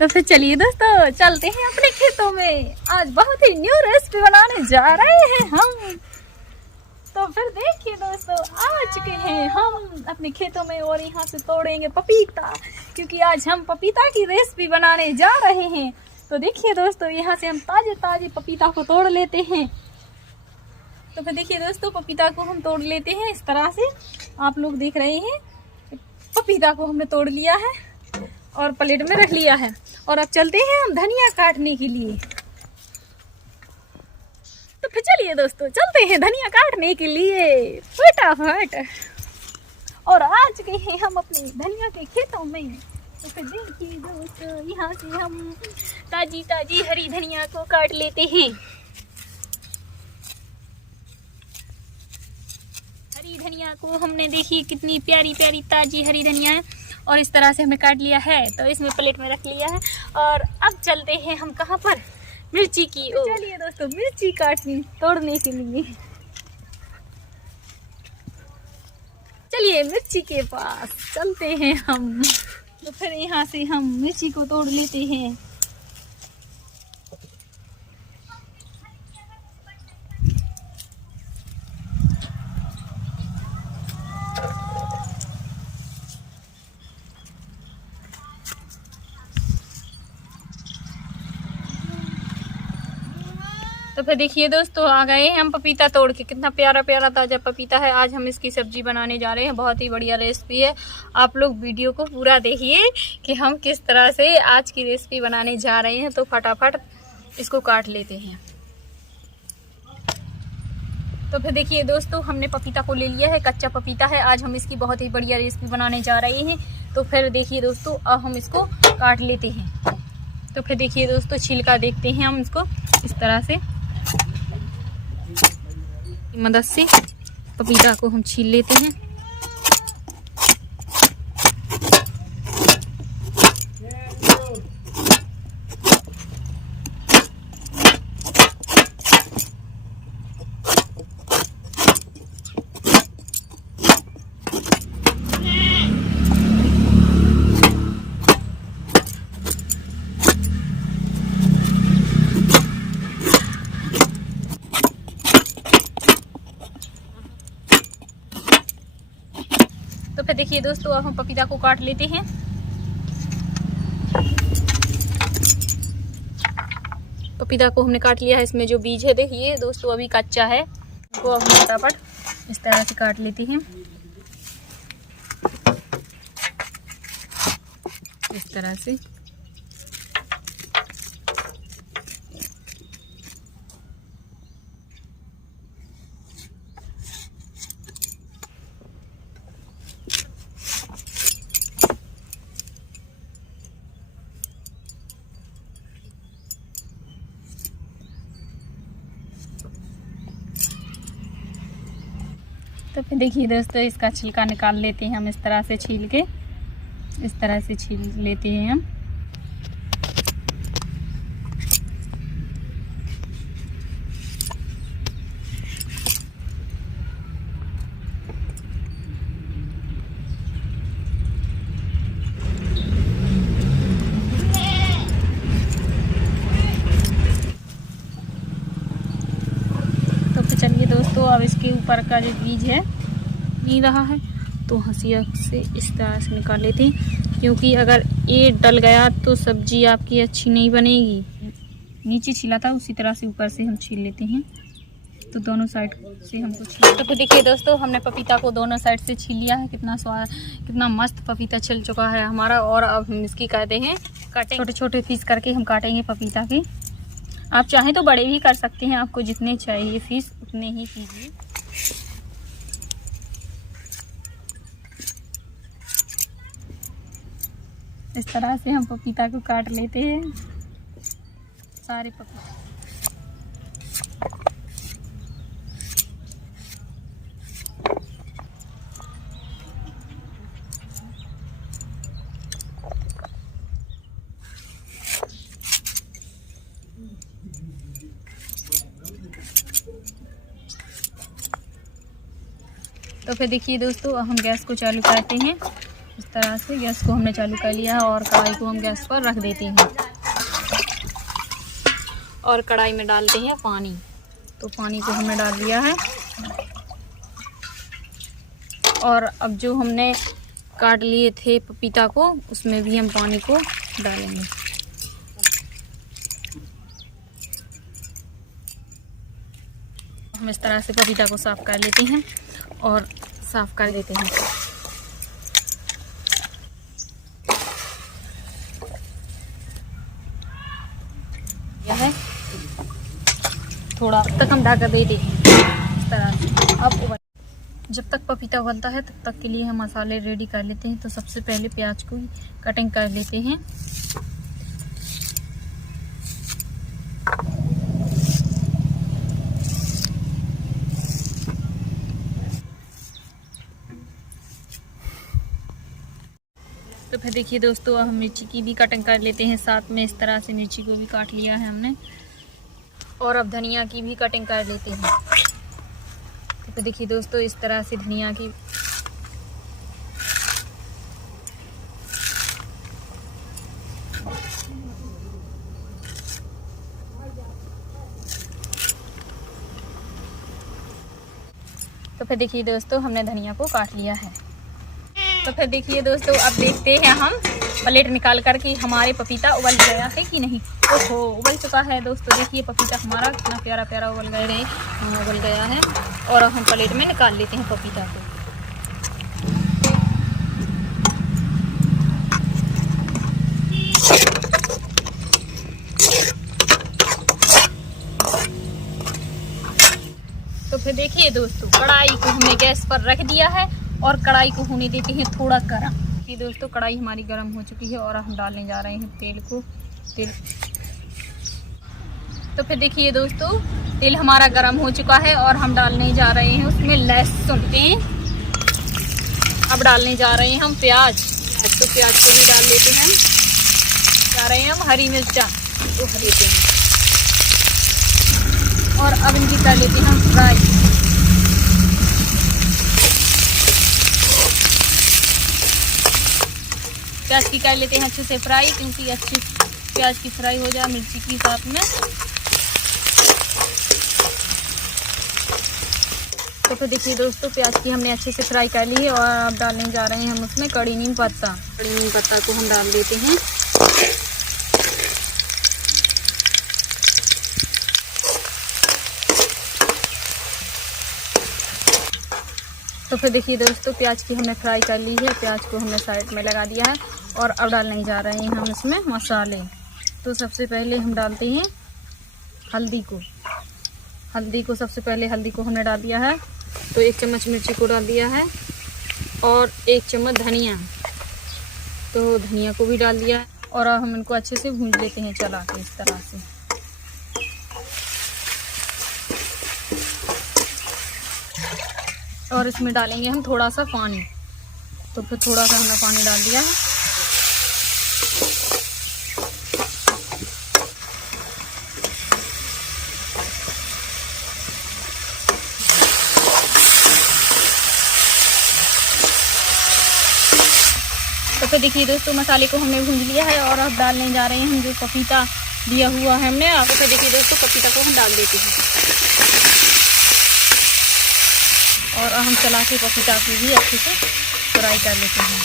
तो फिर चलिए दोस्तों चलते हैं अपने खेतों में। आज बहुत ही न्यू रेसिपी बनाने जा रहे हैं हम। तो फिर देखिए दोस्तों, आ चुके हैं हम अपने खेतों में और यहाँ से तोड़ेंगे पपीता, क्योंकि आज हम पपीता की रेसिपी बनाने जा रहे हैं। तो देखिए दोस्तों, यहाँ से हम ताजे ताजे पपीता को तोड़ लेते हैं। तो फिर देखिए दोस्तों, पपीता को हम तोड़ लेते हैं इस तरह से। आप लोग देख रहे हैं, पपीता को हमने तोड़ लिया है और प्लेट में रख लिया है। और अब चलते हैं हम धनिया काटने के लिए। तो फिर चलिए दोस्तों, चलते हैं धनिया काटने के लिए फटाफट। और आ चुके हैं हम अपने धनिया के खेतों में। तो फिर देखिए दोस्तों, यहाँ से हम ताजी ताजी हरी धनिया को काट लेते हैं। हरी धनिया को हमने देखी कितनी प्यारी प्यारी ताजी हरी धनिया है, और इस तरह से हमने काट लिया है। तो इसमें प्लेट में रख लिया है। और अब चलते हैं हम कहाँ पर, मिर्ची की ओर। चलिए दोस्तों, मिर्ची काटनी तोड़ने के लिए चलिए मिर्ची के पास चलते हैं हम। तो फिर यहाँ से हम मिर्ची को तोड़ लेते हैं। तो फिर देखिए दोस्तों, आ गए हम पपीता तोड़ के। कितना प्यारा प्यारा ताजा पपीता है। आज हम इसकी सब्जी बनाने जा रहे हैं। बहुत ही बढ़िया रेसिपी है। आप लोग वीडियो को पूरा देखिए कि हम किस तरह से आज की रेसिपी बनाने जा रहे हैं। तो फटाफट इसको काट लेते हैं। तो फिर देखिए दोस्तों, हमने पपीता को ले लिया है, कच्चा पपीता है। आज हम इसकी बहुत ही बढ़िया रेसिपी बनाने जा रहे हैं। तो फिर देखिए दोस्तों, अब हम इसको काट लेते हैं। तो फिर देखिए दोस्तों, छिलका देखते हैं हम इसको इस तरह से मदद से पपीता को हम छील लेते हैं। तो फिर देखिए दोस्तों, अब हम पपीता को काट लेते हैं। पपीता को हमने काट लिया है। इसमें जो बीज है देखिए दोस्तों, अभी कच्चा है। इसको अब हम फटाफट इस तरह से काट लेते हैं, इस तरह से। तो फिर देखिए दोस्तों, इसका छिलका निकाल लेते हैं हम इस तरह से छील के। इस तरह से छील लेते हैं हम। चलिए दोस्तों, अब इसके ऊपर का जो बीज है नहीं रहा है, तो हंसिया से इस तरह से निकाल लेते हैं, क्योंकि अगर ये डल गया तो सब्जी आपकी अच्छी नहीं बनेगी। नीचे छिला था उसी तरह से ऊपर से हम छील लेते हैं। तो दोनों साइड से हमको छील। तो देखिए दोस्तों, हमने पपीता को दोनों साइड से छील लिया है। कितना स्वाद, कितना मस्त पपीता छिल चुका है हमारा। और अब हम इसकी कहते हैं काटें, छोटे छोटे पीस करके हम काटेंगे पपीता के। आप चाहें तो बड़े भी कर सकते हैं, आपको जितने चाहिए पीस उतने ही कीजिए। इस तरह से हम पपीता को काट लेते हैं, सारे पपीते। तो फिर देखिए दोस्तों, हम गैस को चालू करते हैं। इस तरह से गैस को हमने चालू कर लिया है और कढ़ाई को हम गैस पर रख देते हैं और कढ़ाई में डालते हैं पानी। तो पानी को हमने डाल दिया है और अब जो हमने काट लिए थे पपीता को उसमें भी हम पानी को डालेंगे। हम इस तरह से पपीता को साफ कर लेते हैं और साफ कर देते हैं। यह है थोड़ा तक हम ढक देते हैं इस तरह से। अब जब तक पपीता उबलता है तब तक के लिए हम मसाले रेडी कर लेते हैं। तो सबसे पहले प्याज को कटिंग कर लेते हैं। तो फिर देखिए दोस्तों, अब हम मिर्ची की भी कटिंग कर लेते हैं। साथ में इस तरह से मिर्ची को भी काट लिया है हमने और अब धनिया की भी कटिंग कर लेते हैं। तो फिर देखिए दोस्तों, इस तरह से धनिया की तो फिर देखिए दोस्तों, हमने धनिया को काट लिया है। तो फिर देखिए दोस्तों, अब देखते हैं हम प्लेट निकाल कर कि हमारे पपीता उबल गया है कि नहीं। ओहो, उबल चुका है दोस्तों। देखिए पपीता हमारा कितना प्यारा प्यारा उबल गया है और अब हम प्लेट में निकाल लेते हैं पपीता को। तो फिर देखिए दोस्तों, कढ़ाई को हमने गैस पर रख दिया है और कढ़ाई को होने देते हैं थोड़ा गर्म। ये दोस्तों, कढ़ाई हमारी गर्म हो चुकी है और हम डालने जा रहे हैं तेल। तो फिर देखिए दोस्तों, तेल हमारा गर्म हो चुका है और हम डालने जा रहे हैं उसमें लहसुन। अब डालने जा रहे हैं हम प्याज। तो प्याज को भी डाल लेते हैं। जा रहे हैं हम हरी मिर्चा तो देते हैं और अब इनकी कर लेते हैं हम फ्राई। प्याज की कर लेते हैं अच्छे से फ्राई, क्योंकि अच्छी प्याज की फ्राई हो जाए मिर्ची के साथ में। तो फिर देखिए दोस्तों, प्याज की हमने अच्छे से फ्राई कर ली है और अब डालने जा रहे हैं हम उसमें कड़ी नीम पत्ता। कड़ी नीम पत्ता को हम डाल देते हैं। तो फिर देखिए दोस्तों, प्याज की हमने फ्राई कर ली है। प्याज को हमने साइड में लगा दिया है और अब डालने जा रहे हैं हम इसमें मसाले। तो सबसे पहले हम डालते हैं हल्दी को सबसे पहले हल्दी को हमने डाल दिया है। तो 1 चम्मच मिर्ची को डाल दिया है और 1 चम्मच धनिया। तो धनिया को भी डाल दिया है और अब हम इनको अच्छे से भून लेते हैं चला के इस तरह से। और इसमें डालेंगे हम थोड़ा सा पानी। तो फिर थोड़ा सा हमने पानी डाल दिया है। तो फिर देखिए दोस्तों, मसाले को हमने भून लिया है और अब डालने जा रहे हैं हम जो पपीता दिया हुआ है हमने। तो फिर देखिए दोस्तों, पपीता को हम डाल देते हैं और हम चला के पपीता की भी अच्छे से फ्राई कर लेते हैं।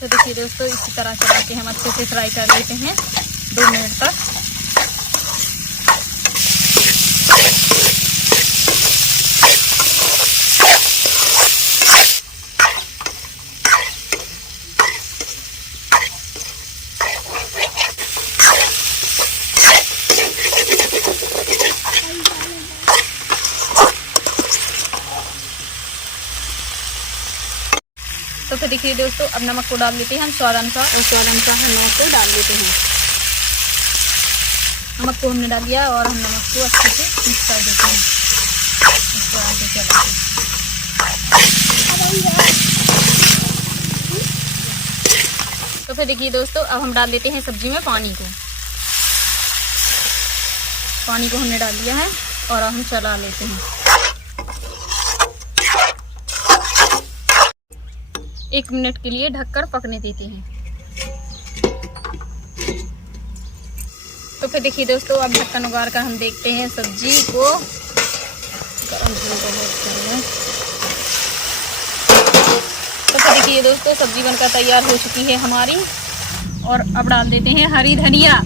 तो देखिए दोस्तों, इसी तरह चला के हम अच्छे से फ्राई कर लेते हैं 2 मिनट तक। तो फिर देखिए दोस्तों, अब नमक को डाल लेते हैं हम स्वाद अनुसार और स्वाद अनुसार हम नमक को डाल देते हैं। नमक को हमने डाल दिया और हम नमक को अच्छे से मिक्स कर देते हैं इस तरह से चला के। तो फिर देखिए दोस्तों, अब हम डाल देते हैं सब्जी में पानी को। पानी को हमने डाल दिया है और हम चला लेते हैं। 1 मिनट के लिए ढककर पकने देते हैं। तो फिर देखिए दोस्तों, अब ढक्कन उगार कर हम देखते हैं सब्जी को। तो फिर देखिए दोस्तों, सब्जी बनकर तैयार हो चुकी है हमारी। और अब डाल देते हैं हरी धनिया,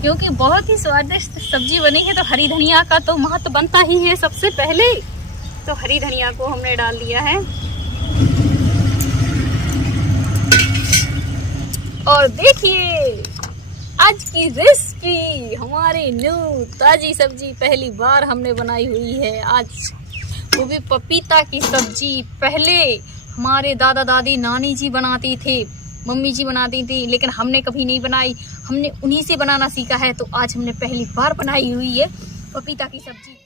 क्योंकि बहुत ही स्वादिष्ट सब्जी बनी है तो हरी धनिया का तो महत्व बनता ही है सबसे पहले। तो हरी धनिया को हमने डाल दिया है। और देखिए आज की रेसिपी हमारी न्यू ताजी सब्जी पहली बार हमने बनाई हुई है आज, वो भी पपीता की सब्जी। पहले हमारे दादा दादी नानी जी बनाती थे, मम्मी जी बनाती थी, लेकिन हमने कभी नहीं बनाई। हमने उन्हीं से बनाना सीखा है, तो आज हमने पहली बार बनाई हुई है पपीता की सब्जी।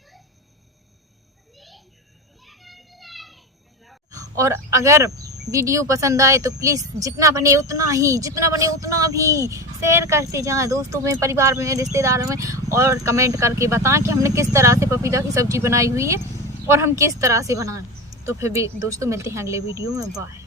और अगर वीडियो पसंद आए तो प्लीज़ जितना बने उतना भी शेयर करते जाएं दोस्तों में, परिवार में, रिश्तेदारों में, और कमेंट करके बताएं कि हमने किस तरह से पपीता की सब्जी बनाई हुई है और हम किस तरह से बनाएं। तो फिर भी दोस्तों मिलते हैं अगले वीडियो में। बाय।